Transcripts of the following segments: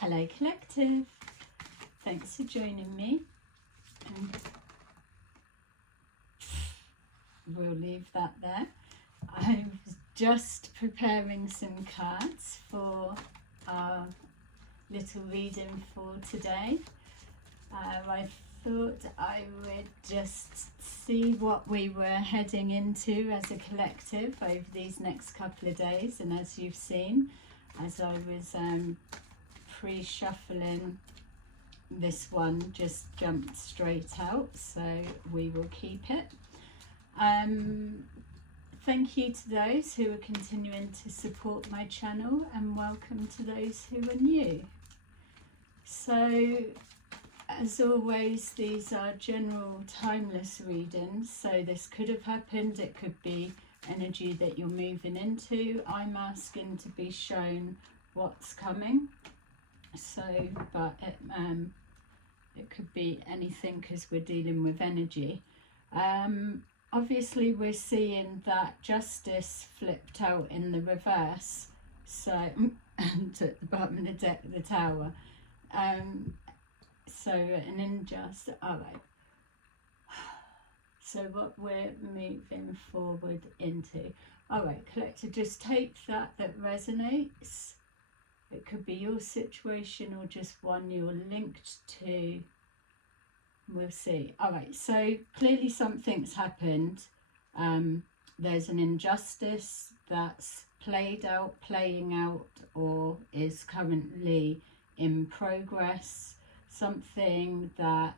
Hello Collective, thanks for joining me, and we'll leave that there. I was just preparing some cards for our little reading for today. I thought I would just see what we were heading into as a collective over these next couple of days, and as you've seen, as I was pre-shuffling, this one just jumped straight out, so we will keep it. Thank you to those who are continuing to support my channel, and welcome to those who are new. So as always, these are general timeless readings, so this could have happened, it could be energy that you're moving into. I'm asking to be shown what's coming. So, but it could be anything because we're dealing with energy. Obviously we're seeing that justice flipped out in the reverse, so and at the bottom of the deck, the tower. So an injustice. All right. So what we're moving forward into. All right, collective, just take that resonates. It could be your situation or just one you're linked to. We'll see. All right, so clearly something's happened. There's an injustice that's playing out, or is currently in progress. Something that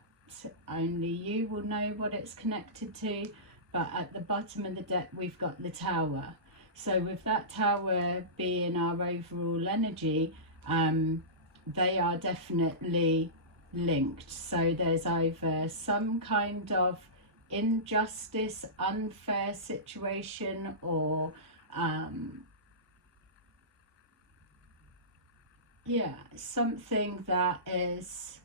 only you will know what it's connected to. But at the bottom of the deck, we've got the tower. So with that tower being our overall energy, they are definitely linked. So there's either some kind of injustice, unfair situation, or yeah, something that is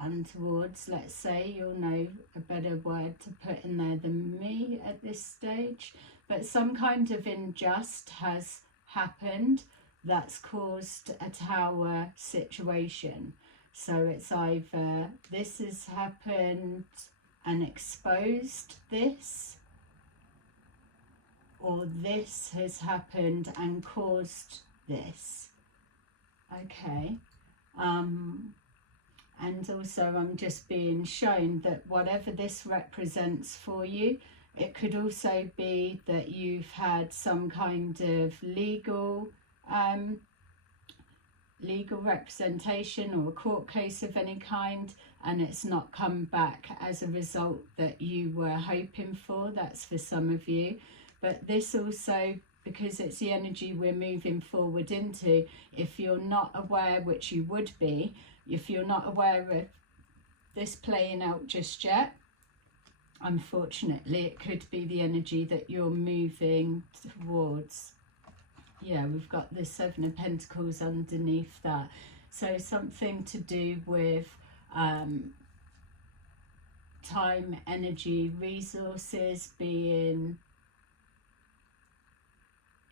untowards, let's say. You'll know a better word to put in there than me at this stage. But some kind of injustice has happened that's caused a tower situation. So it's either this has happened and exposed this, or this has happened and caused this. Okay. And also I'm just being shown that whatever this represents for you, it could also be that you've had some kind of legal representation or a court case of any kind, and it's not come back as a result that you were hoping for. That's for some of you. But this also, because it's the energy we're moving forward into, if you're not aware, which you would be, if you're not aware of this playing out just yet, unfortunately it could be the energy that you're moving towards. Yeah, we've got the Seven of Pentacles underneath that. So something to do with time, energy, resources being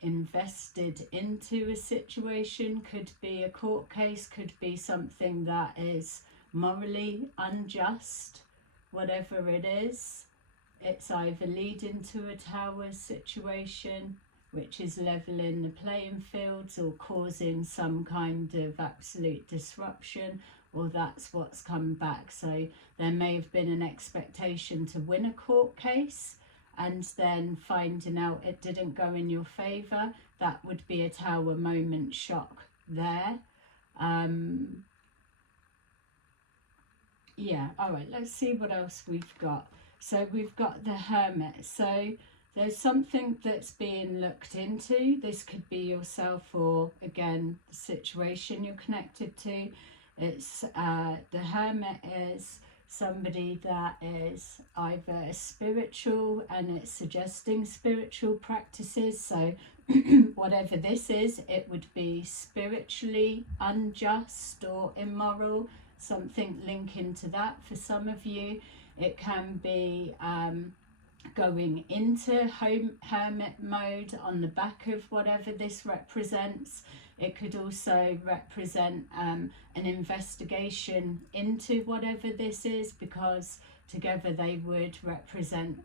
invested into a situation. Could be a court case, could be something that is morally unjust. Whatever it is, it's either leading to a tower situation, which is leveling the playing fields, or causing some kind of absolute disruption, or that's what's come back. So there may have been an expectation to win a court case, and then finding out it didn't go in your favour. That would be a tower moment shock there. Yeah, all right, let's see what else we've got. So we've got the Hermit. So there's something that's being looked into. This could be yourself, or again the situation you're connected to. It's the Hermit is somebody that is either spiritual, and it's suggesting spiritual practices. So whatever this is, it would be spiritually unjust or immoral, something linking to that for some of you. It can be going into hermit mode on the back of whatever this represents. It could also represent an investigation into whatever this is, because together they would represent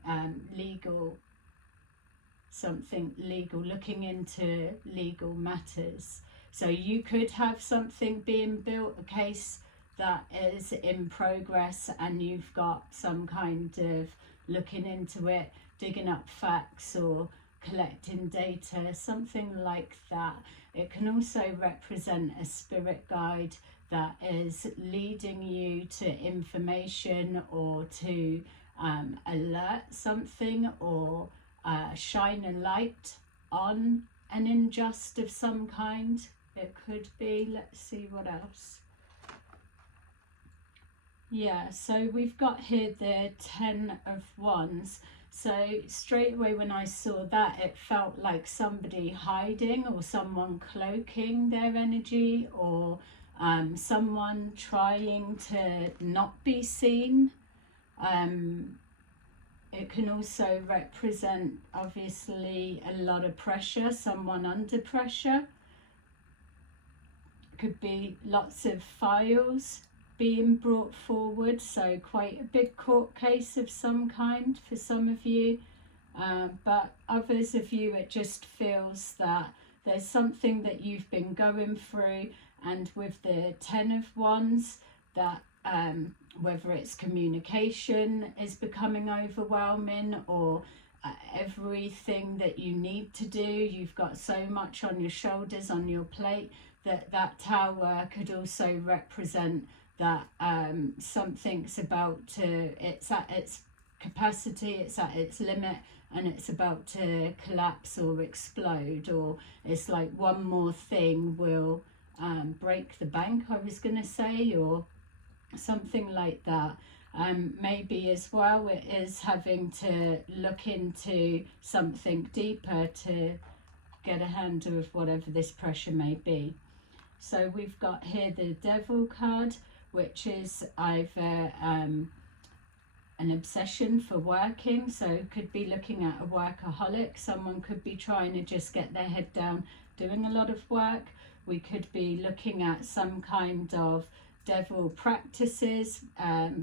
something legal, looking into legal matters. So you could have something being built, a case that is in progress, and you've got some kind of looking into it, digging up facts or collecting data, something like that. It can also represent a spirit guide that is leading you to information, or to alert something, or shine a light on an injustice of some kind. It could be. Let's see what else. Yeah, so we've got here the 10 of Wands. So straight away when I saw that, it felt like somebody hiding, or someone cloaking their energy, or someone trying to not be seen. It can also represent, obviously, a lot of pressure, someone under pressure. Could be lots of files being brought forward, so quite a big court case of some kind for some of you, but others of you, it just feels that there's something that you've been going through, and with the 10 of Wands, that whether it's communication is becoming overwhelming, or everything that you need to do, you've got so much on your shoulders, on your plate, that Tower could also represent that something's about to, it's at its capacity, it's at its limit, and it's about to collapse or explode, or it's like one more thing will break the bank, I was going to say, or something like that. Maybe as well it is having to look into something deeper to get a handle of whatever this pressure may be. So we've got here the Devil card, which is either an obsession for working, so could be looking at a workaholic. Someone could be trying to just get their head down doing a lot of work. We could be looking at some kind of devil practices,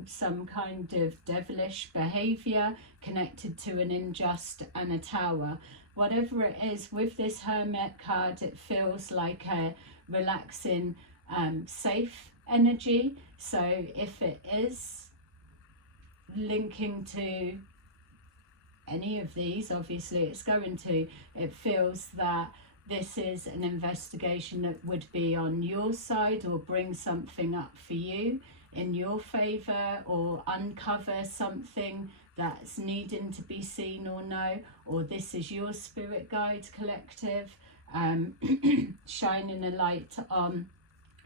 some kind of devilish behavior connected to an unjust and a Tower. Whatever it is, with this Hermit card, it feels like a relaxing, safe energy. So if it is linking to any of these, obviously it's going to, it feels that this is an investigation that would be on your side, or bring something up for you in your favor, or uncover something that's needing to be seen or know, or this is your spirit guide collective shining a light on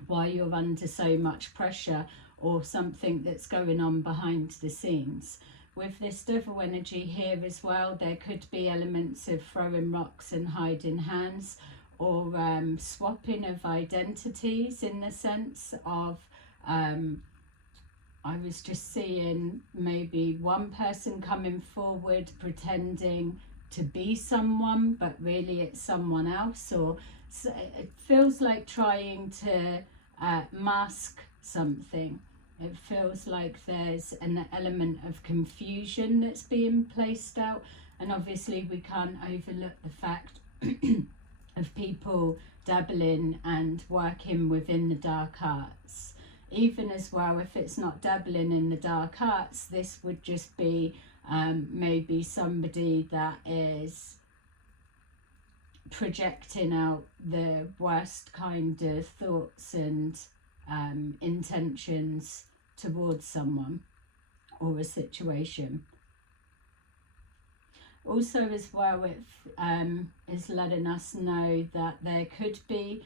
why you're under so much pressure, or something that's going on behind the scenes. With this Devil energy here as well, there could be elements of throwing rocks and hiding hands, or swapping of identities, in the sense of I was just seeing maybe one person coming forward pretending to be someone, but really it's someone else, or so it feels like trying to mask something. It feels like there's an element of confusion that's being placed out, and obviously we can't overlook the fact of people dabbling and working within the dark arts. Even as well, if it's not dabbling in the dark arts, this would just be maybe somebody that is projecting out the worst kind of thoughts and intentions towards someone or a situation. Also as well, it is letting us know that there could be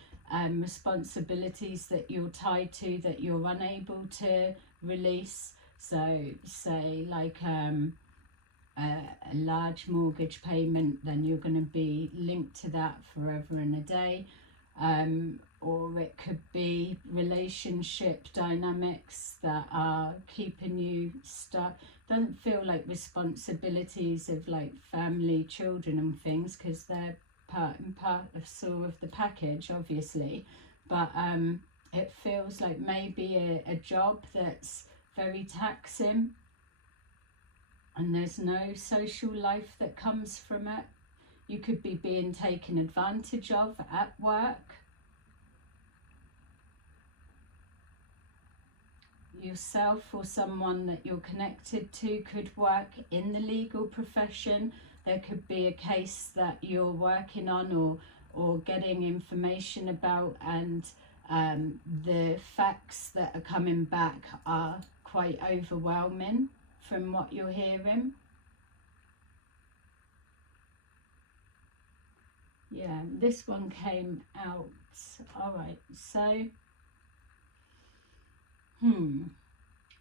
responsibilities that you're tied to that you're unable to release. So say like a large mortgage payment, then you're going to be linked to that forever and a day. Or it could be relationship dynamics that are keeping you stuck. Doesn't feel like responsibilities of like family, children and things, because they're part and parcel of the package, obviously, but it feels like maybe a job that's very taxing and there's no social life that comes from it. You could be being taken advantage of at work. Yourself or someone that you're connected to could work in the legal profession. There could be a case that you're working on or getting information about, and the facts that are coming back are quite overwhelming from what you're hearing. Yeah, this one came out. All right, so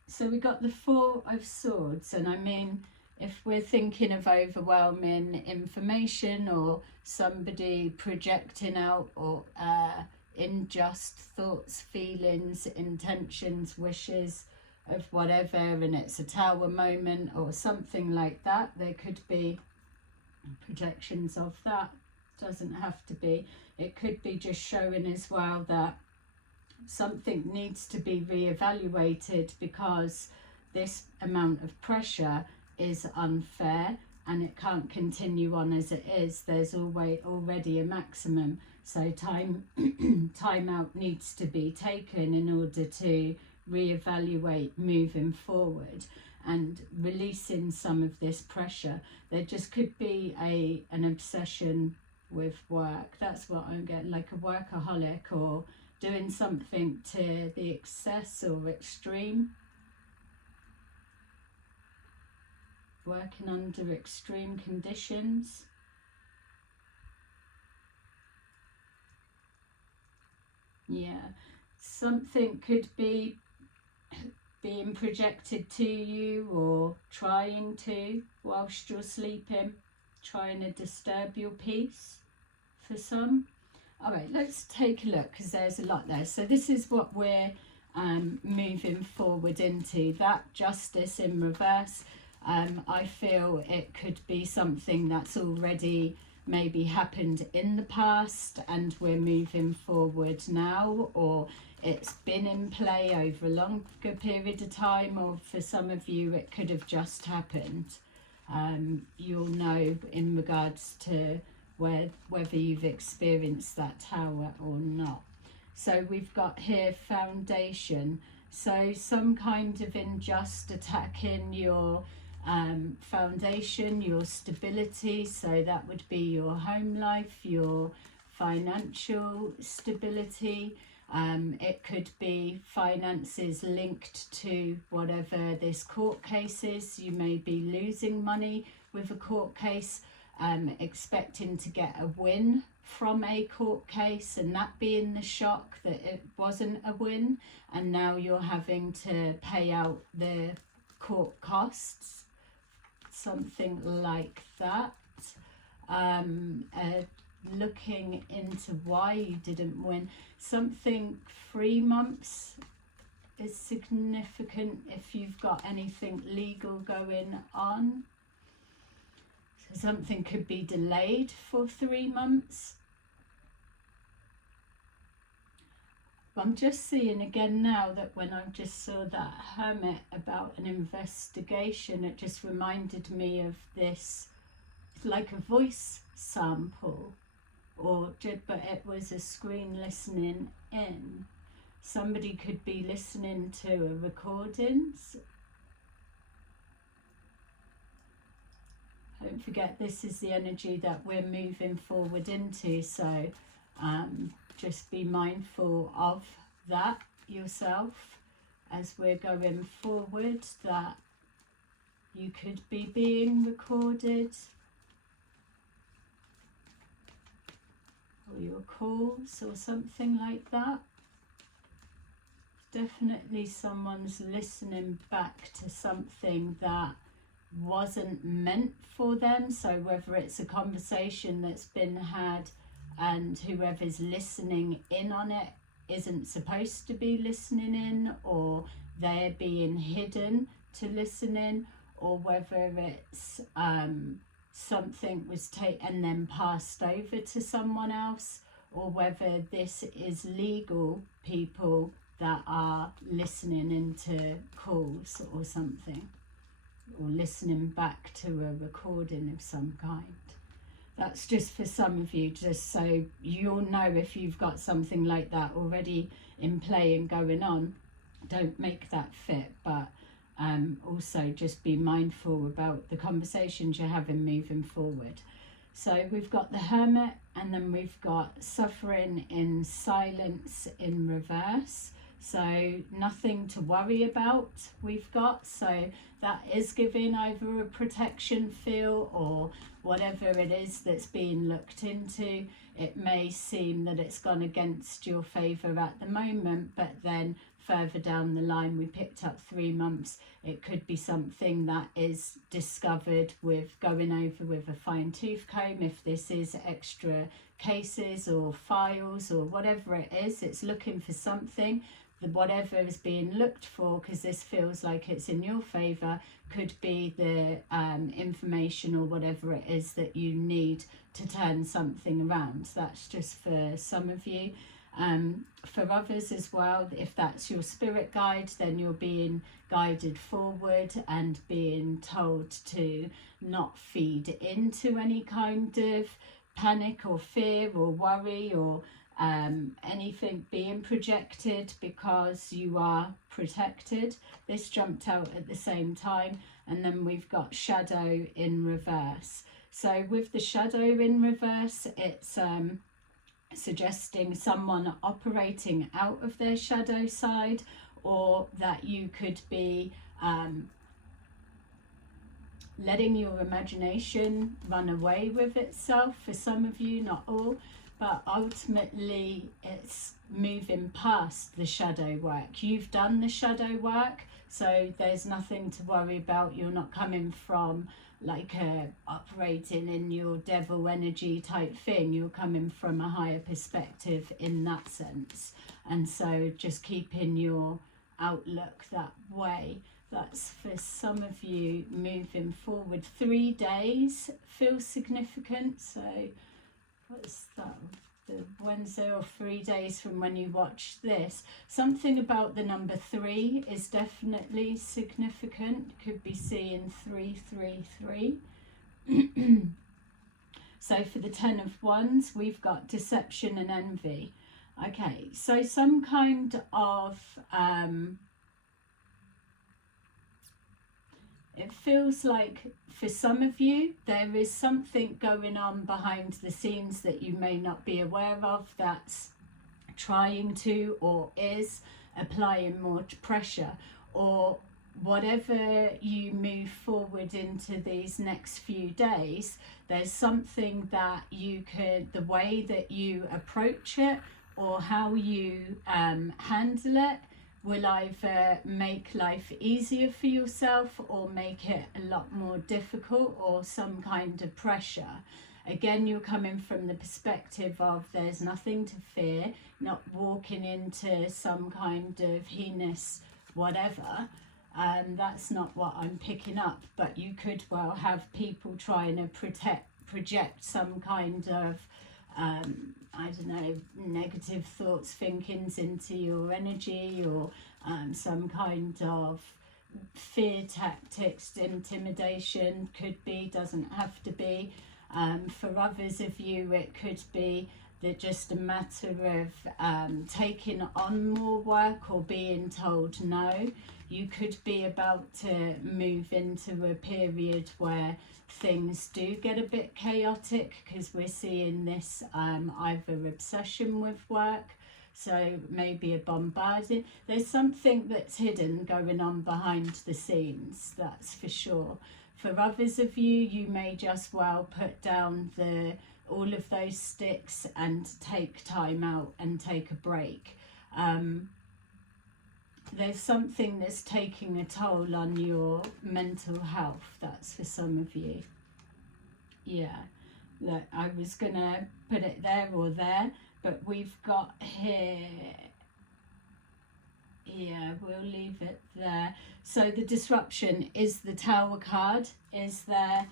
so we got the Four of Swords, and I mean, if we're thinking of overwhelming information or somebody projecting out or unjust thoughts, feelings, intentions, wishes of whatever, and it's a Tower moment or something like that, there could be projections of that. Doesn't have to be. It could be just showing as well that something needs to be reevaluated because this amount of pressure is unfair and it can't continue on as it is. There's already a maximum, so time out needs to be taken in order to reevaluate moving forward and releasing some of this pressure. There just could be an obsession with work. That's what I'm getting, like a workaholic, or doing something to the excess or extreme, working under extreme conditions. Yeah, something could be being projected to you or trying to whilst you're sleeping, trying to disturb your peace for some. All right, let's take a look because there's a lot there. So this is what we're moving forward into, that Justice in reverse. I feel it could be something that's already maybe happened in the past and we're moving forward now, or it's been in play over a longer period of time, or for some of you it could have just happened. You'll know in regards to whether you've experienced that Tower or not. So we've got here foundation, so some kind of unjust attacking your foundation, your stability. So that would be your home life, your financial stability. It could be finances linked to whatever this court case is. You may be losing money with a court case, expecting to get a win from a court case, and that being the shock that it wasn't a win, and now you're having to pay out the court costs, something like that. Looking into why you didn't win, something 3 months is significant if you've got anything legal going on. So something could be delayed for 3 months. I'm just seeing again now that when I just saw that Hermit about an investigation, it just reminded me of this, like a voice sample, but it was a screen listening in. Somebody could be listening to a recordings. Don't forget, this is the energy that we're moving forward into, so just be mindful of that yourself as we're going forward, that you could be being recorded, or your calls or something like that. Definitely someone's listening back to something that wasn't meant for them. So whether it's a conversation that's been had and whoever's listening in on it isn't supposed to be listening in, or they're being hidden to listen in, or whether it's something was taken and then passed over to someone else, or whether this is legal people that are listening into calls or something, or listening back to a recording of some kind. That's just for some of you, just so you'll know if you've got something like that already in play and going on. Don't make that fit, but also just be mindful about the conversations you're having moving forward. So we've got the Hermit, and then we've got suffering in silence in reverse. So nothing to worry about we've got. So that is giving either a protection feel or whatever it is that's being looked into. It may seem that it's gone against your favour at the moment, but then further down the line, we picked up 3 months. It could be something that is discovered with going over with a fine tooth comb. If this is extra cases or files or whatever it is, it's looking for something. Whatever is being looked for, because this feels like it's in your favour, could be the information or whatever it is that you need to turn something around. That's just for some of you. For others as well, if that's your spirit guide, then you're being guided forward and being told to not feed into any kind of panic or fear or worry or anything being projected, because you are protected. This jumped out at the same time. And then we've got shadow in reverse. So with the shadow in reverse, it's suggesting someone operating out of their shadow side, or that you could be letting your imagination run away with itself for some of you, not all. But ultimately, it's moving past the shadow work. You've done the shadow work, so there's nothing to worry about. You're not coming from like operating in your devil energy type thing. You're coming from a higher perspective in that sense. And so just keeping your outlook that way. That's for some of you moving forward. 3 days feels significant. So what's that, the Wednesday or 3 days from when you watch this? Something about the number 3 is definitely significant. Could be seeing 333. So for the 10 of Wands, we've got deception and envy. Okay, so some kind of it feels like for some of you there is something going on behind the scenes that you may not be aware of, that's trying to or is applying more pressure, or whatever you move forward into these next few days, there's something that you could, the way that you approach it or how you handle it will either make life easier for yourself or make it a lot more difficult, or some kind of pressure. Again, you're coming from the perspective of there's nothing to fear, not walking into some kind of heinous whatever. That's not what I'm picking up, but you could well have people trying to project some kind of I don't know, negative thoughts, thinkings into your energy, or some kind of fear tactics, intimidation. Could be, doesn't have to be. For others of you, it could be that just a matter of taking on more work or being told no. You could be about to move into a period where things do get a bit chaotic, because we're seeing this either obsession with work, so maybe a bombarding. There's something that's hidden going on behind the scenes, that's for sure. For others of you, you may just well put down all of those sticks and take time out and take a break. There's something that's taking a toll on your mental health. That's for some of you. Yeah, look, I was going to put it there or there, but we've got here, yeah, we'll leave it there. So the disruption is the Tower card, is there.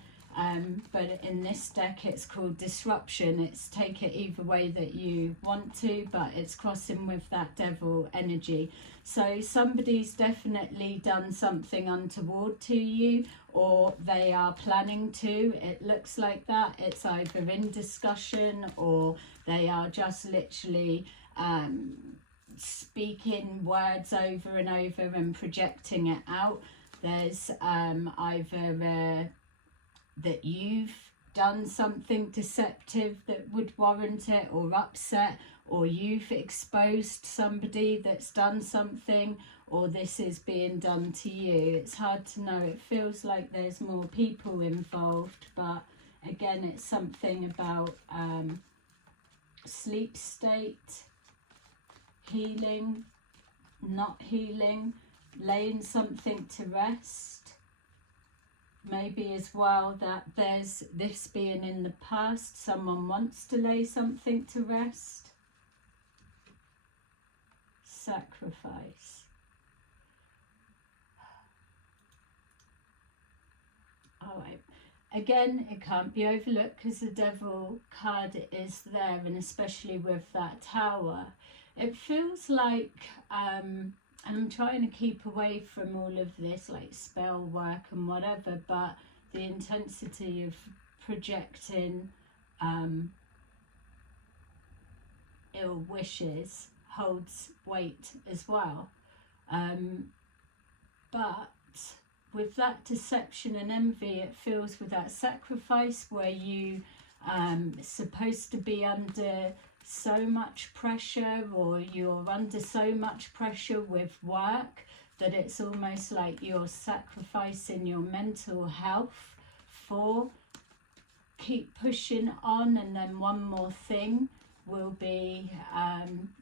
But in this deck it's called disruption. It's take it either way that you want to, but it's crossing with that devil energy. So somebody's definitely done something untoward to you, or they are planning to. It looks like that. It's either in discussion, or they are just literally speaking words over and over and projecting it out. There's either that you've done something deceptive that would warrant it or upset, or you've exposed somebody that's done something, or this is being done to you. It's hard to know. It feels like there's more people involved, but again, it's something about sleep state, healing, not healing, laying something to rest. Maybe as well that there's this being in the past, someone wants to lay something to rest. Sacrifice. Alright, again, it can't be overlooked because the devil card is there, and especially with that tower, it feels like and I'm trying to keep away from all of this like spell work and whatever, but the intensity of projecting ill wishes holds weight as well. But with that deception and envy, it feels with that sacrifice where you supposed to be under so much pressure, or you're under so much pressure with work that it's almost like you're sacrificing your mental health for keep pushing on, and then one more thing will be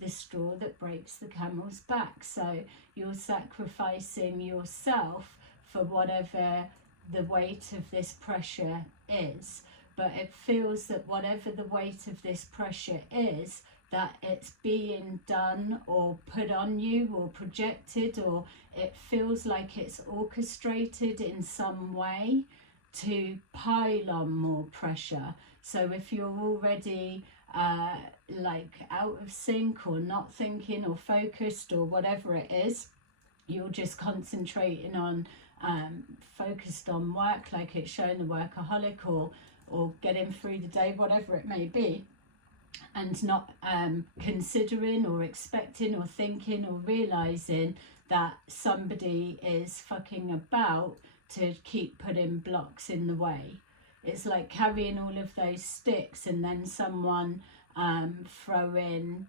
the straw that breaks the camel's back. So you're sacrificing yourself for whatever the weight of this pressure is. But it feels that whatever the weight of this pressure is, that it's being done or put on you or projected, or it feels like it's orchestrated in some way to pile on more pressure. So if you're already like out of sync or not thinking or focused or whatever it is, you're just concentrating on focused on work, like it's showing the workaholic, or getting through the day, whatever it may be, and not considering or expecting or thinking or realizing that somebody is fucking about to keep putting blocks in the way. It's like carrying all of those sticks and then someone throwing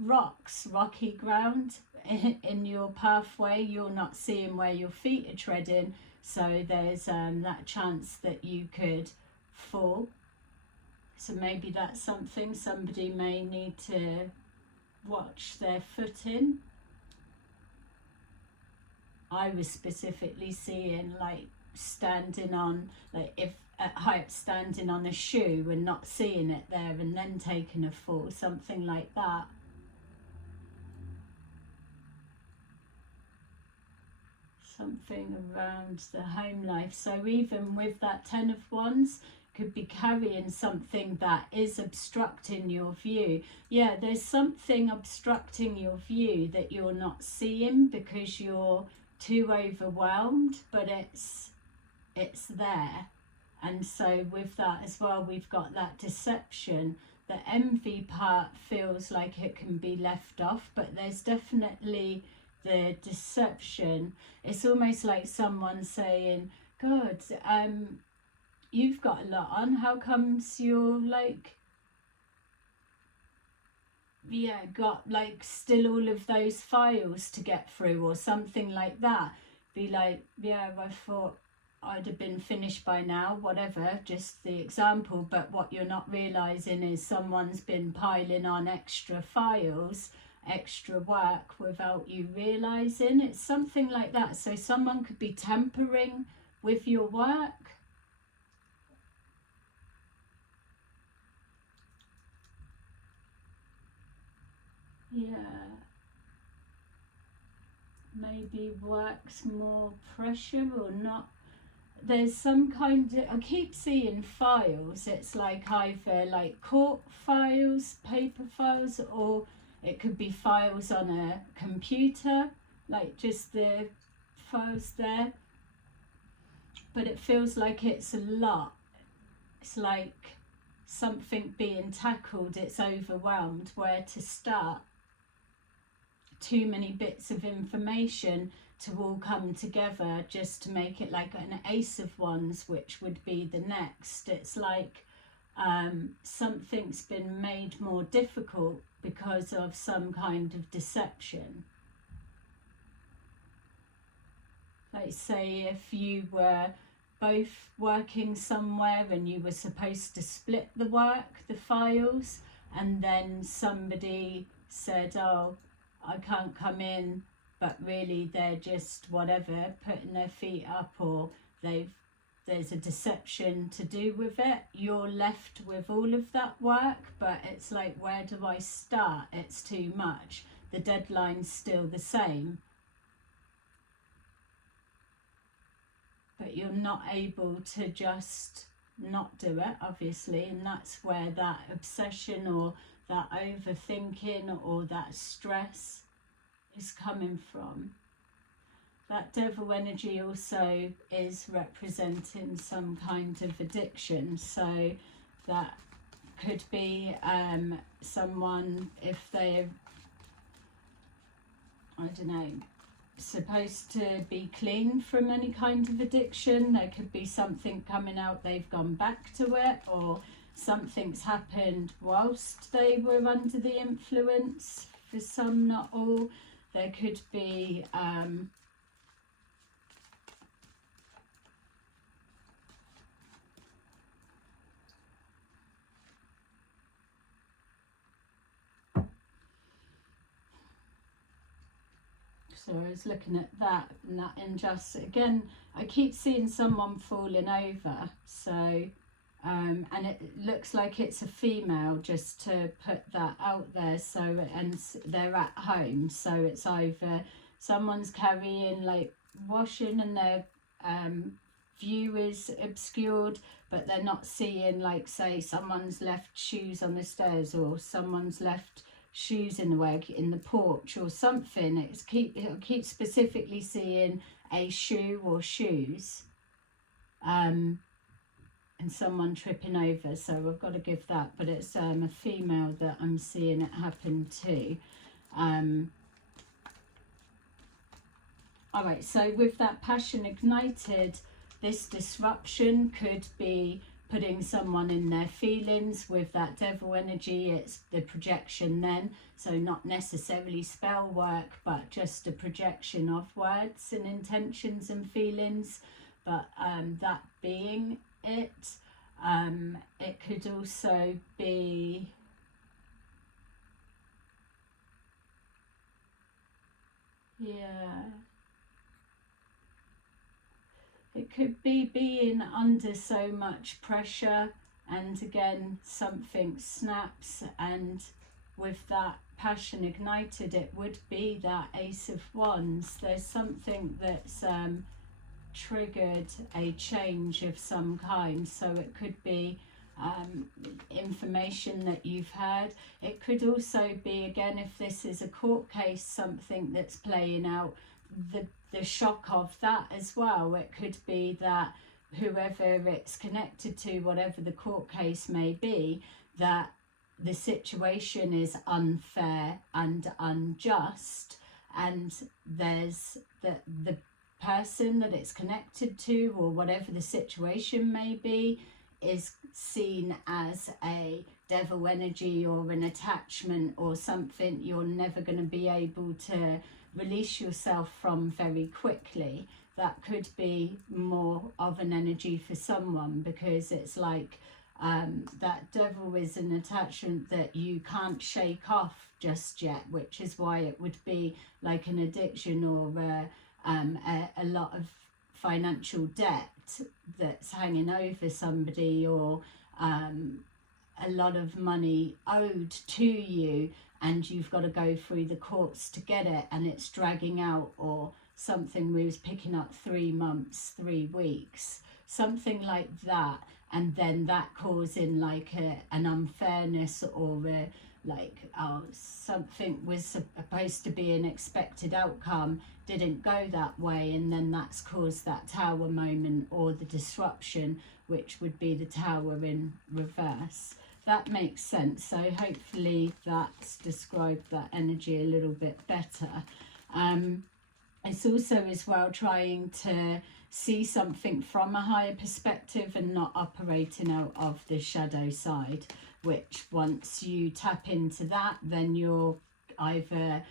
rocks, rocky ground in your pathway. You're not seeing where your feet are treading, so there's that chance that you could fall. So maybe that's something somebody may need to watch their footing. I was specifically seeing like standing on, like if at height, standing on a shoe and not seeing it there and then taking a fall, something like that. Something around the home life. So even with that 10 of Wands, could be carrying something that is obstructing your view. Yeah, there's something obstructing your view that you're not seeing because you're too overwhelmed, but it's there. And so with that as well, we've got that deception. The envy part feels like it can be left off, but there's definitely the deception. It's almost like someone saying, God, you've got a lot on, how comes you're like, got like still all of those files to get through, or something like that. Be like, I thought I'd have been finished by now, whatever, just the example. But what you're not realizing is someone's been piling on extra files, extra work without you realizing. It's something like that. So someone could be tampering with your work. Maybe works more pressure or not there's some kind of, I keep seeing files. It's like either like court files, paper files, or it could be files on a computer, like just the files there. But it feels like it's a lot. It's like something being tackled, it's overwhelmed, where to start. Too many bits of information to all come together just to make it like an ace of wands, which would be the next. It's like something's been made more difficult because of some kind of deception. Like say if you were both working somewhere and you were supposed to split the work, the files, and then somebody said, oh, I can't come in, but really they're just whatever, putting their feet up, or there's a deception to do with it. You're left with all of that work, but it's like, where do I start? It's too much. The deadline's still the same, but you're not able to just not do it, obviously, and that's where that obsession or that overthinking or that stress is coming from. That devil energy also is representing some kind of addiction, so that could be someone, if they're, I don't know, supposed to be clean from any kind of addiction. There could be something coming out, they've gone back to it, or something's happened whilst they were under the influence. For some, not all. There could be so I was looking at that, and that injustice again. I keep seeing someone falling over, so and it looks like it's a female, just to put that out there. So, and they're at home, so it's either someone's carrying like washing and their view is obscured, but they're not seeing, like say someone's left shoes on the stairs, or someone's left shoes in the way in the porch or something. It'll keep specifically seeing a shoe or shoes, and someone tripping over, so I've got to give that, but it's a female that I'm seeing it happen to. Alright, so with that passion ignited, this disruption could be putting someone in their feelings. With that devil energy, it's the projection then, so not necessarily spell work, but just a projection of words and intentions and feelings, but that being it. It could also be it could be being under so much pressure, and again something snaps, and with that passion ignited, it would be that Ace of Wands. There's something that's triggered a change of some kind, so it could be information that you've heard. It could also be, again, if this is a court case, something that's playing out, the shock of that as well. It could be that whoever it's connected to, whatever the court case may be, that the situation is unfair and unjust, and there's the person that it's connected to, or whatever the situation may be, is seen as a devil energy or an attachment or something you're never going to be able to release yourself from very quickly. That could be more of an energy for someone, because it's like that devil is an attachment that you can't shake off just yet, which is why it would be like an addiction, or a lot of financial debt that's hanging over somebody, or a lot of money owed to you, and you've got to go through the courts to get it and it's dragging out, or something was picking up 3 months, 3 weeks, something like that, and then that causing like an unfairness, or like something was supposed to be an expected outcome, didn't go that way, and then that's caused that Tower moment, or the disruption, which would be the Tower in reverse. That makes sense. So hopefully that's described that energy a little bit better. It's also as well trying to see something from a higher perspective and not operating out of the shadow side, which once you tap into that, then you're either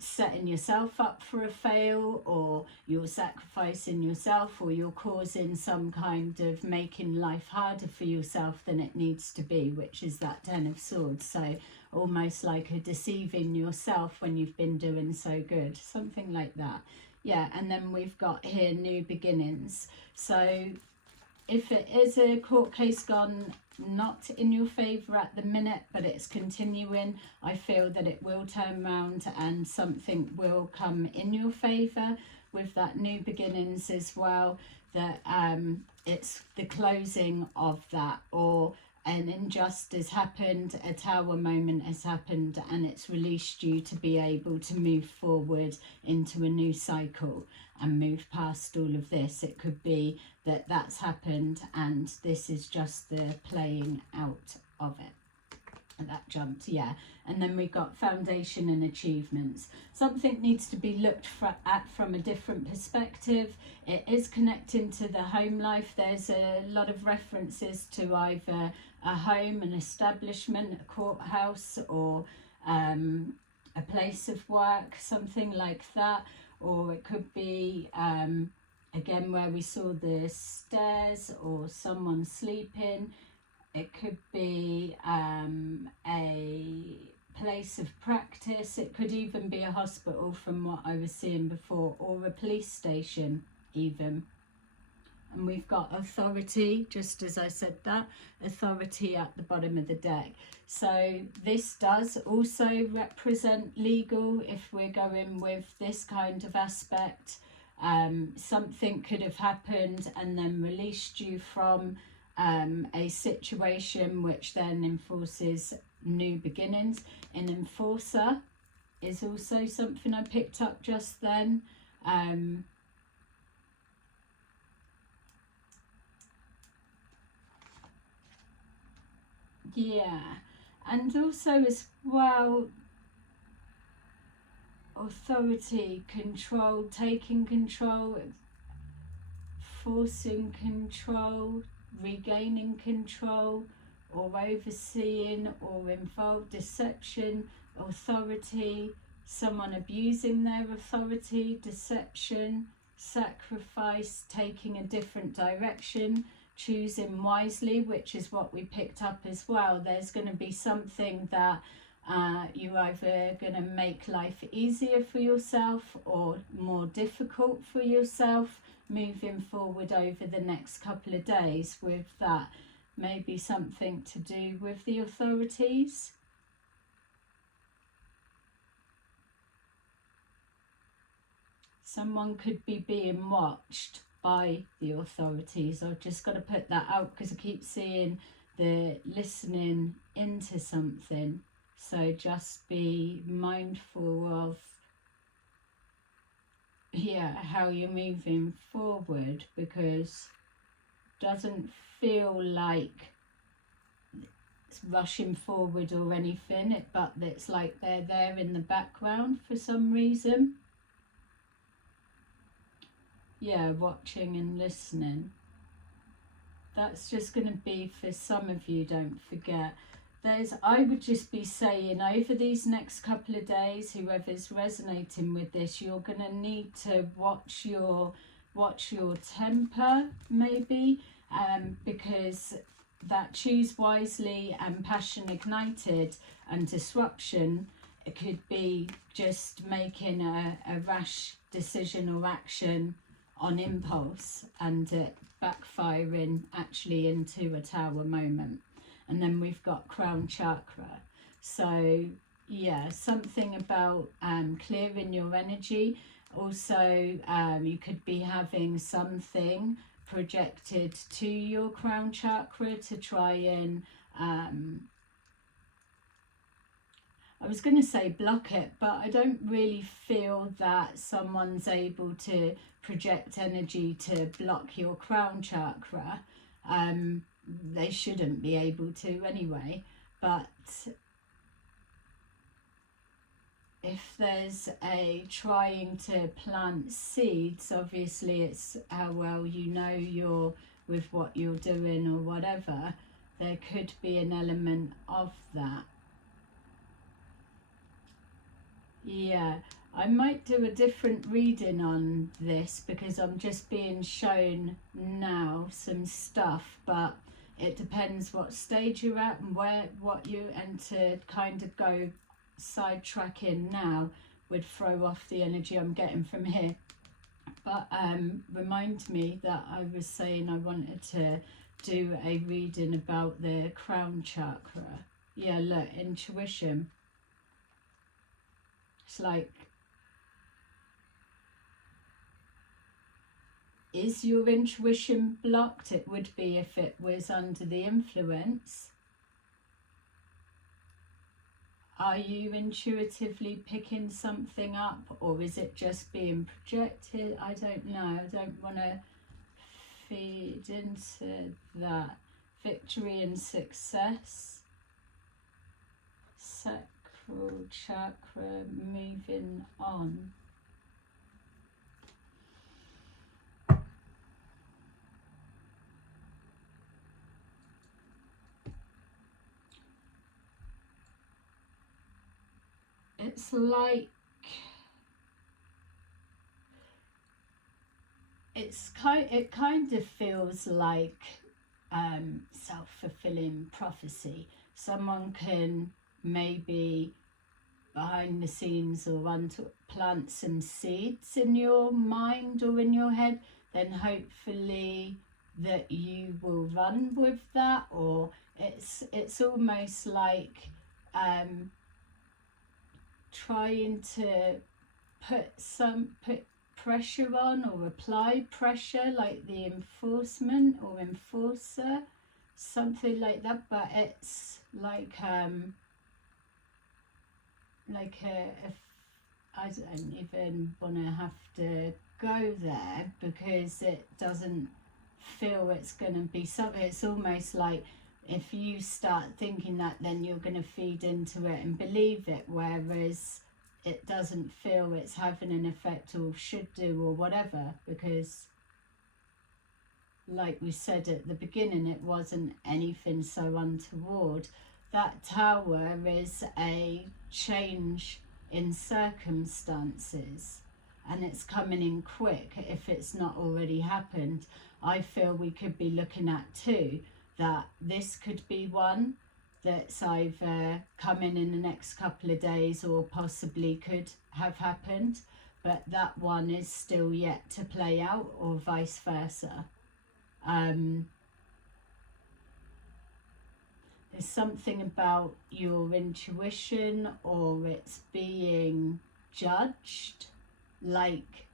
setting yourself up for a fail, or you're sacrificing yourself, or you're causing some kind of making life harder for yourself than it needs to be, which is that 10 of Swords. So almost like a deceiving yourself when you've been doing so good, something like that. Yeah, and then we've got here new beginnings. So if it is a court case gone not in your favour at the minute, but it's continuing, I feel that it will turn around and something will come in your favour with that new beginnings as well, that it's the closing of that, or an injustice happened, a Tower moment has happened, and it's released you to be able to move forward into a new cycle and move past all of this. It could be that that's happened and this is just the playing out of it. And that jumped, yeah. And then we've got foundation and achievements. Something needs to be looked at from a different perspective. It is connecting to the home life. There's a lot of references to either a home, an establishment, a courthouse, or a place of work, something like that. Or it could be, again, where we saw the stairs, or someone sleeping. It could be a place of practice. It could even be a hospital from what I was seeing before, or a police station even. And we've got authority, just as I said that, authority at the bottom of the deck. So this does also represent legal if we're going with this kind of aspect. Something could have happened and then released you from a situation, which then enforces new beginnings. An enforcer is also something I picked up just then. Yeah, and also as well, authority, control, taking control, forcing control, regaining control, or overseeing, or involved, deception, authority, someone abusing their authority, deception, sacrifice, taking a different direction, choosing wisely, which is what we picked up as well. There's going to be something that you're either going to make life easier for yourself or more difficult for yourself moving forward over the next couple of days with that. Maybe something to do with the authorities. Someone could be being watched by the authorities. I've just got to put that out because I keep seeing the listening into something. So just be mindful of, yeah, how you're moving forward, because it doesn't feel like it's rushing forward or anything, but it's like they're there in the background for some reason. Yeah, watching and listening. That's just going to be for some of you, don't forget. I would just be saying, over these next couple of days, whoever's resonating with this, you're going to need to watch your temper, maybe, because that choose wisely and passion ignited and disruption, it could be just making a rash decision or action on impulse and it backfiring actually into a Tower moment. And then we've got crown chakra. So yeah, something about clearing your energy. Also, you could be having something projected to your crown chakra to try and I was going to say block it, but I don't really feel that someone's able to project energy to block your crown chakra. They shouldn't be able to anyway, but if there's a trying to plant seeds, obviously it's how well you know you're with what you're doing or whatever, there could be an element of that. Yeah, I might do a different reading on this because I'm just being shown now some stuff, but it depends what stage you're at and what you, and to kind of go sidetracking now would throw off the energy I'm getting from here. But remind me that I was saying I wanted to do a reading about the crown chakra. Yeah, look, intuition. It's like, is your intuition blocked? It would be if it was under the influence. Are you intuitively picking something up, or is it just being projected? I don't know. I don't want to feed into that. Victory and success. Sacral chakra, moving on. It's like it kind of feels like self-fulfilling prophecy. Someone can maybe behind the scenes or plant some seeds in your mind or in your head, then hopefully that you will run with that, or it's almost like trying to put pressure on or apply pressure, like the enforcement or enforcer, something like that. But it's like I don't even want to have to go there because it doesn't feel it's going to be something. It's almost like if you start thinking that, then you're going to feed into it and believe it, whereas it doesn't feel it's having an effect or should do or whatever, because like we said at the beginning, it wasn't anything so untoward. That tower is a change in circumstances, and it's coming in quick if it's not already happened. I feel we could be looking at two, that this could be one that's either coming in the next couple of days or possibly could have happened, but that one is still yet to play out, or vice versa. There's something about your intuition, or it's being judged, like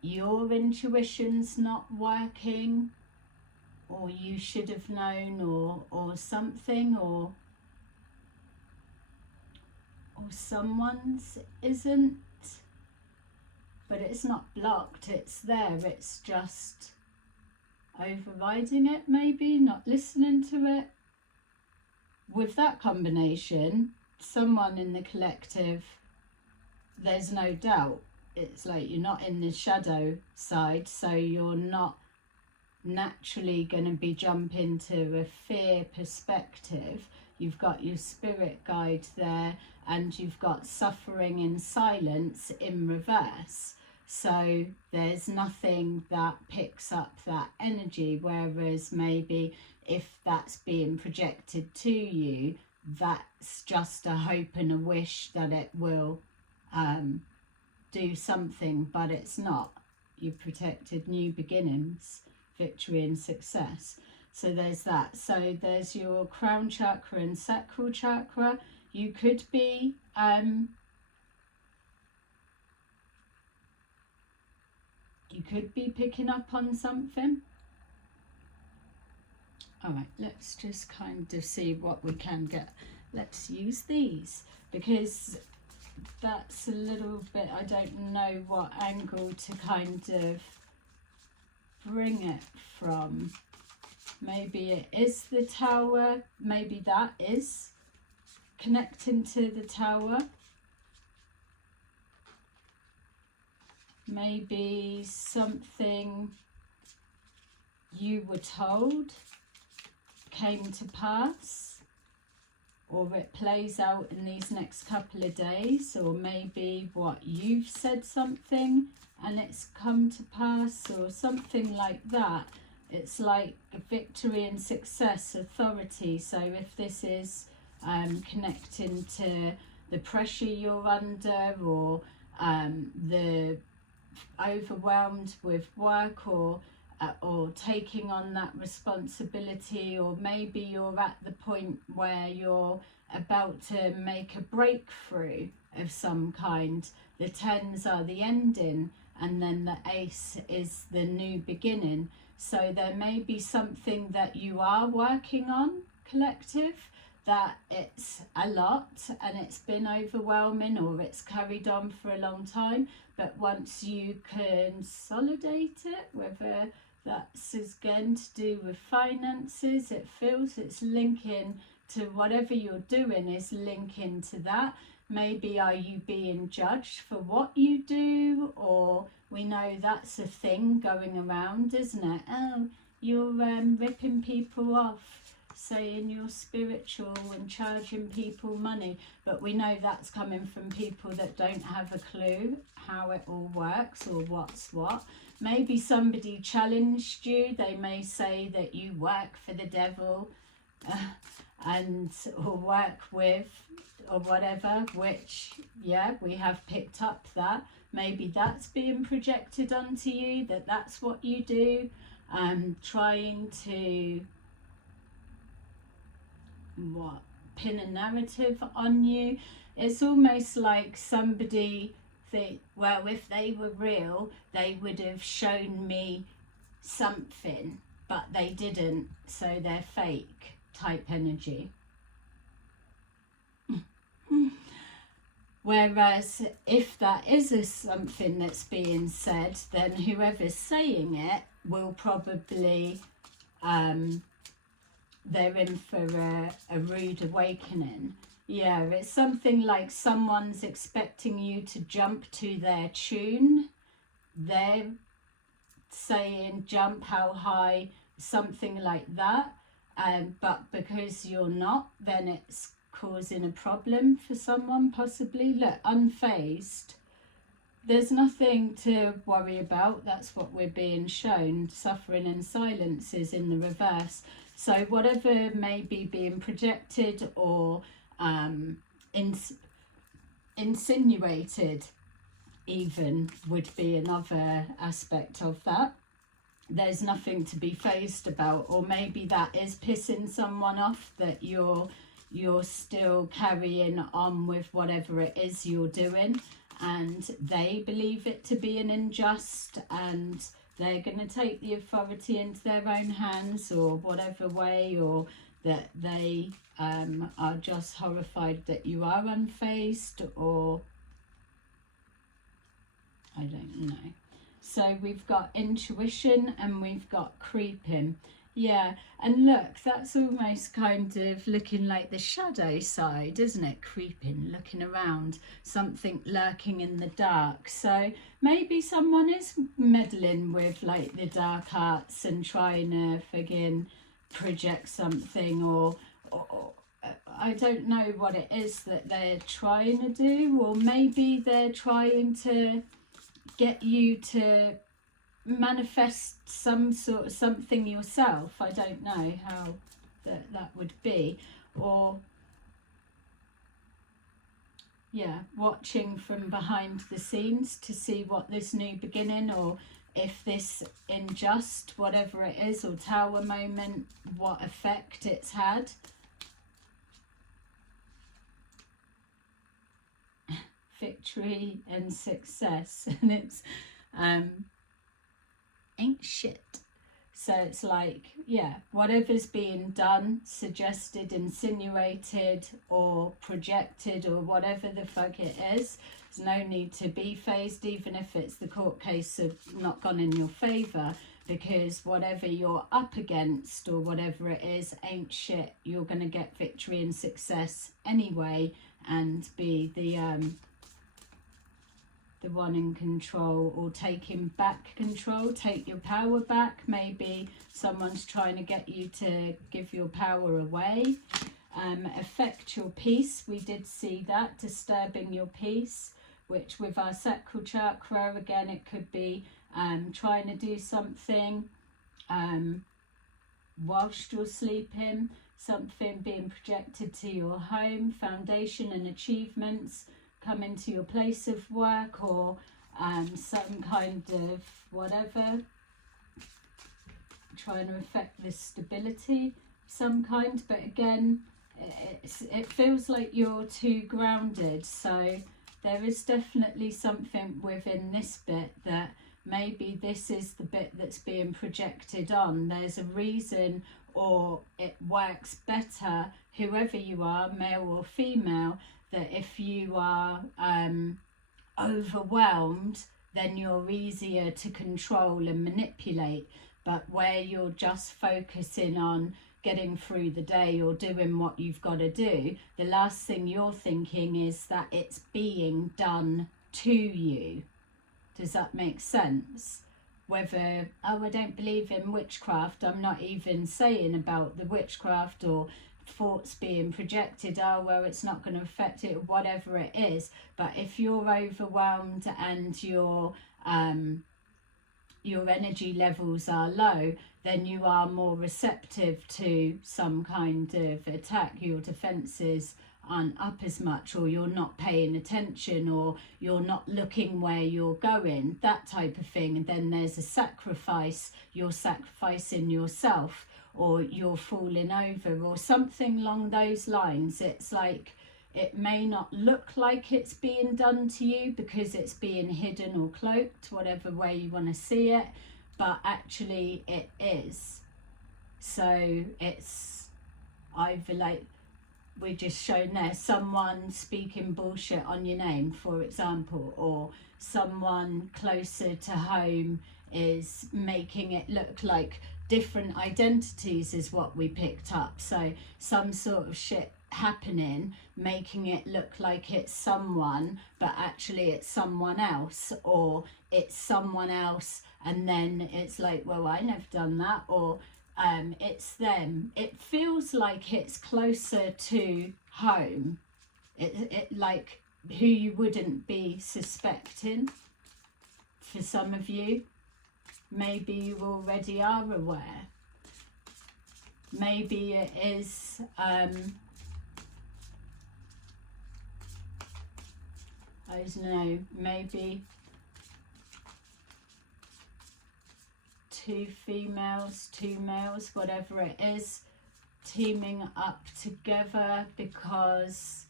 your intuition's not working, or you should have known, or something, or someone's isn't. But it's not blocked, it's there, it's just overriding it, maybe not listening to it. With that combination, someone in the collective, there's no doubt, it's like you're not in the shadow side, so you're not naturally going to be jumping to a fear perspective. You've got your spirit guide there, and you've got suffering in silence in reverse. So there's nothing that picks up that energy, whereas maybe if that's being projected to you, that's just a hope and a wish that it will do something, but it's not. You've protected new beginnings, victory and success. So there's that. So there's your crown chakra and sacral chakra. You could be picking up on something. All right, let's just kind of see what we can get. Let's use these, because that's a little bit, I don't know what angle to kind of bring it from. Maybe it is the Tower, maybe that is connecting to the Tower. Maybe something you were told came to pass, or it plays out in these next couple of days, or maybe what you've said something and it's come to pass, or something like that. It's like a victory and success, authority. So if this is connecting to the pressure you're under, or the overwhelmed with work, or taking on that responsibility, or maybe you're at the point where you're about to make a breakthrough of some kind. The tens are the ending, and then the ace is the new beginning. So there may be something that you are working on, collective, that it's a lot and it's been overwhelming, or it's carried on for a long time, but once you consolidate it, whether that's again to do with finances, it feels it's linking to whatever you're doing, is linking to that. Maybe are you being judged for what you do, or we know that's a thing going around, isn't it? Oh, you're ripping people off, saying you're spiritual and charging people money, but we know that's coming from people that don't have a clue how it all works or what's what. Maybe somebody challenged you. They may say that you work for the devil or work with, or whatever, which, yeah, we have picked up that. Maybe that's being projected onto you, that that's what you do. Trying to pin a narrative on you. It's almost like somebody think, well, if they were real, they would have shown me something, but they didn't, so they're fake type energy. Whereas if that is something that's being said, then whoever's saying it will probably they're in for a rude awakening. Yeah, it's something like someone's expecting you to jump to their tune. They're saying jump, how high, something like that. But because you're not, then it's causing a problem for someone possibly. Look, unfazed. There's nothing to worry about. That's what we're being shown. Suffering and silence is in the reverse. So whatever may be being projected or insinuated even would be another aspect of that. There's nothing to be fazed about, or maybe that is pissing someone off, that you're still carrying on with whatever it is you're doing, and they believe it to be an unjust, and they're going to take the authority into their own hands, or whatever way, or that they are just horrified that you are unfazed, or I don't know. So we've got intuition and we've got creeping. Yeah, and look, that's almost kind of looking like the shadow side, isn't it? Creeping, looking around, something lurking in the dark. So maybe someone is meddling with like the dark arts and trying to friggin' project something, or I don't know what it is that they're trying to do, or maybe they're trying to get you to manifest some sort of something yourself. I don't know how that would be, or yeah, watching from behind the scenes to see what this new beginning, or if this unjust, whatever it is, or tower moment, what effect it's had. victory and success. And it's ain't shit. So it's like, yeah, whatever's being done, suggested, insinuated, or projected, or whatever the fuck it is, there's no need to be phased, even if it's the court case of not gone in your favour, because whatever you're up against or whatever it is ain't shit. You're going to get victory and success anyway, and be the one in control, or taking back control, take your power back. Maybe someone's trying to get you to give your power away. Affect your peace, we did see that, disturbing your peace, which with our sacral chakra, again, it could be trying to do something whilst you're sleeping, something being projected to your home, foundation and achievements, come into your place of work, or some kind of whatever, trying to affect this stability some kind. But again, it feels like you're too grounded, so there is definitely something within this bit that maybe this is the bit that's being projected on. There's a reason, or it works better, whoever you are, male or female, that if you are overwhelmed, then you're easier to control and manipulate. But where you're just focusing on getting through the day or doing what you've got to do, the last thing you're thinking is that it's being done to you. Does that make sense? Whether, oh, I don't believe in witchcraft, I'm not even saying about the witchcraft or thoughts being projected, oh well, it's not going to affect it, whatever it is. But if you're overwhelmed and your energy levels are low, then you are more receptive to some kind of attack. Your defenses aren't up as much, or you're not paying attention, or you're not looking where you're going, that type of thing. And then there's a sacrifice, you're sacrificing yourself, or you're falling over, or something along those lines. It's like, it may not look like it's being done to you because it's being hidden or cloaked, whatever way you want to see it, but actually it is. So it's either like we're just shown there, someone speaking bullshit on your name, for example, or someone closer to home is making it look like different identities is what we picked up. So some sort of shit happening, making it look like it's someone, but actually it's someone else, or it's someone else, and then it's like, well, I never done that, or it's them. It feels like it's closer to home. It like who you wouldn't be suspecting. For some of you, maybe you already are aware. Maybe it is I don't know, maybe two females, two males, whatever it is, teaming up together because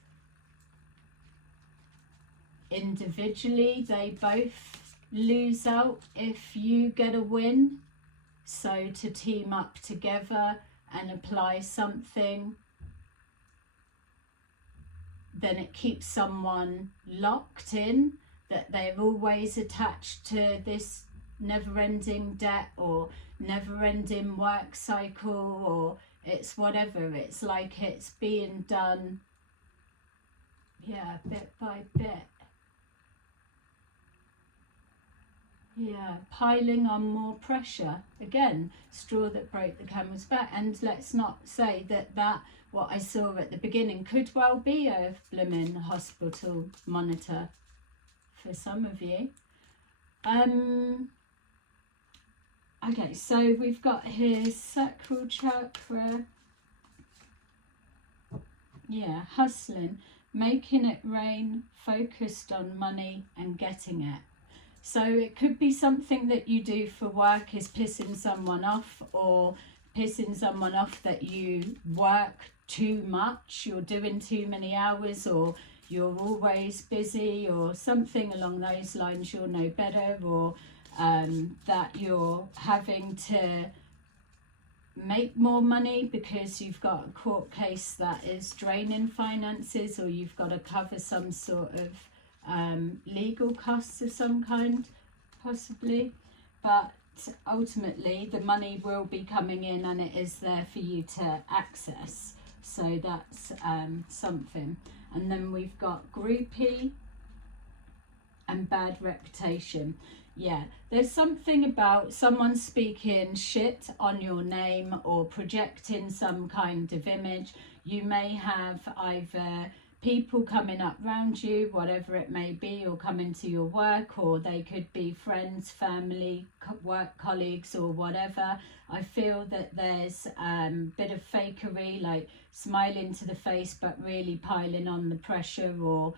individually they both lose out if you get a win. So to team up together and apply something, then it keeps someone locked in, that they're always attached to this never-ending debt or never-ending work cycle, or it's whatever. It's like it's being done, yeah, bit by bit. Yeah, piling on more pressure. Again, straw that broke the camel's back. And let's not say that what I saw at the beginning could well be a blooming hospital monitor for some of you. Okay, so we've got here sacral chakra. Yeah, hustling, making it rain, focused on money and getting it. So it could be something that you do for work is pissing someone off, or pissing someone off that you work too much, you're doing too many hours, or you're always busy or something along those lines, you'll know better, or that you're having to make more money because you've got a court case that is draining finances, or you've got to cover some sort of legal costs of some kind, possibly. But ultimately the money will be coming in and it is there for you to access, so that's something. And then we've got groupie and bad reputation. Yeah, there's something about someone speaking shit on your name or projecting some kind of image. You may have either people coming up round you, whatever it may be, or coming to your work, or they could be friends, family, work colleagues, or whatever. I feel that there's a bit of fakery, like smiling to the face but really piling on the pressure, or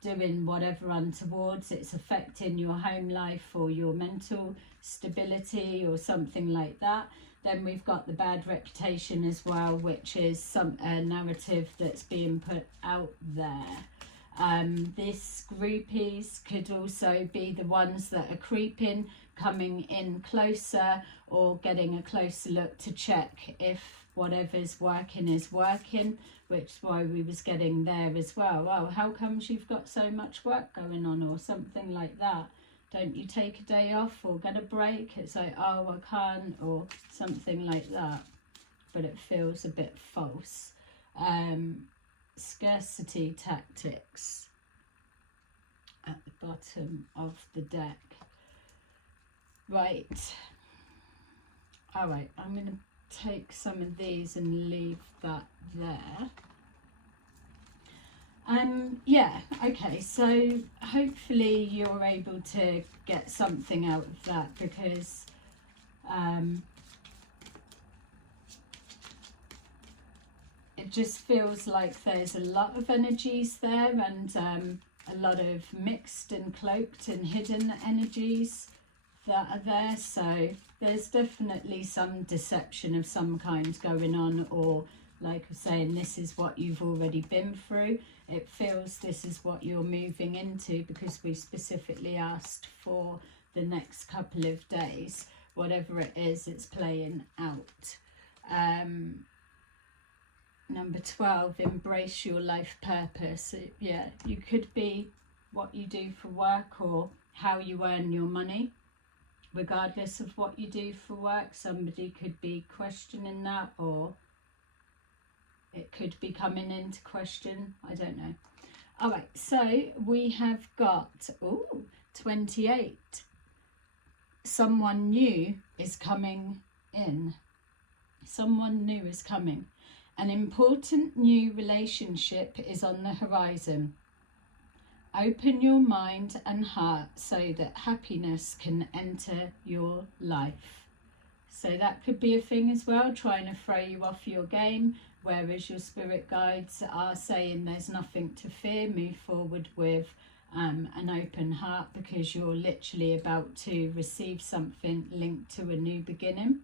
doing whatever untowards. It's affecting your home life or your mental stability or something like that. Then we've got the bad reputation as well, which is a narrative that's being put out there. This groupies could also be the ones that are creeping, coming in closer, or getting a closer look to check if whatever's working is working, which is why we was getting there as well. Oh, how comes you've got so much work going on, or something like that? Don't you take a day off or get a break? It's like, oh, I can't, or something like that. But it feels a bit false. Scarcity tactics at the bottom of the deck. Right. All right, I'm going to take some of these and leave that there. Yeah, okay, so hopefully you're able to get something out of that, because it just feels like there's a lot of energies there, and a lot of mixed and cloaked and hidden energies that are there. So there's definitely some deception of some kind going on, or like I'm saying, this is what you've already been through. It feels this is what you're moving into, because we specifically asked for the next couple of days. Whatever it is, it's playing out. Number 12, embrace your life purpose. Yeah, you could be what you do for work, or how you earn your money. Regardless of what you do for work, somebody could be questioning that, or it could be coming into question. I don't know. All right, so we have got 28. Someone new is coming in. Someone new is coming. An important new relationship is on the horizon. Open your mind and heart so that happiness can enter your life. So that could be a thing as well, trying to throw you off your game, whereas your spirit guides are saying there's nothing to fear. Move forward with an open heart, because you're literally about to receive something linked to a new beginning.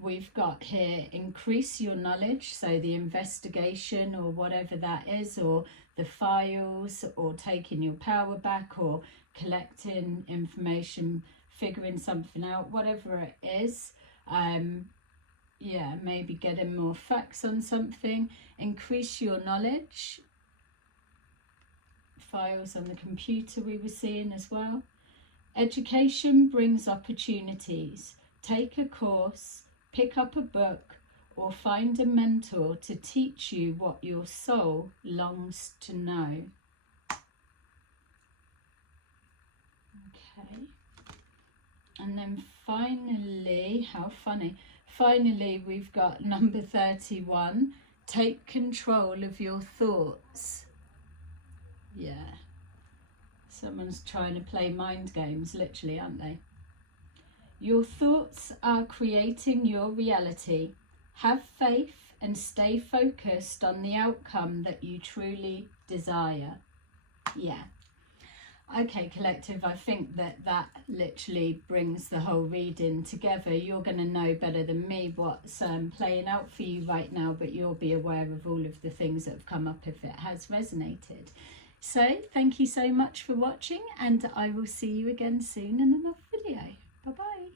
We've got here, increase your knowledge, so the investigation or whatever that is, or the files, or taking your power back, or collecting information, figuring something out, whatever it is. Yeah, maybe getting more facts on something. Increase your knowledge. Files on the computer we were seeing as well. Education brings opportunities. Take a course, pick up a book, or find a mentor to teach you what your soul longs to know. Okay. And then finally, how funny, finally we've got number 31. Take control of your thoughts. Yeah. Someone's trying to play mind games, literally, aren't they? Your thoughts are creating your reality. Have faith and stay focused on the outcome that you truly desire. Yeah. Okay, collective, I think that literally brings the whole reading together. You're going to know better than me what's playing out for you right now, but you'll be aware of all of the things that have come up if it has resonated. So thank you so much for watching, and I will see you again soon in another video. Bye bye.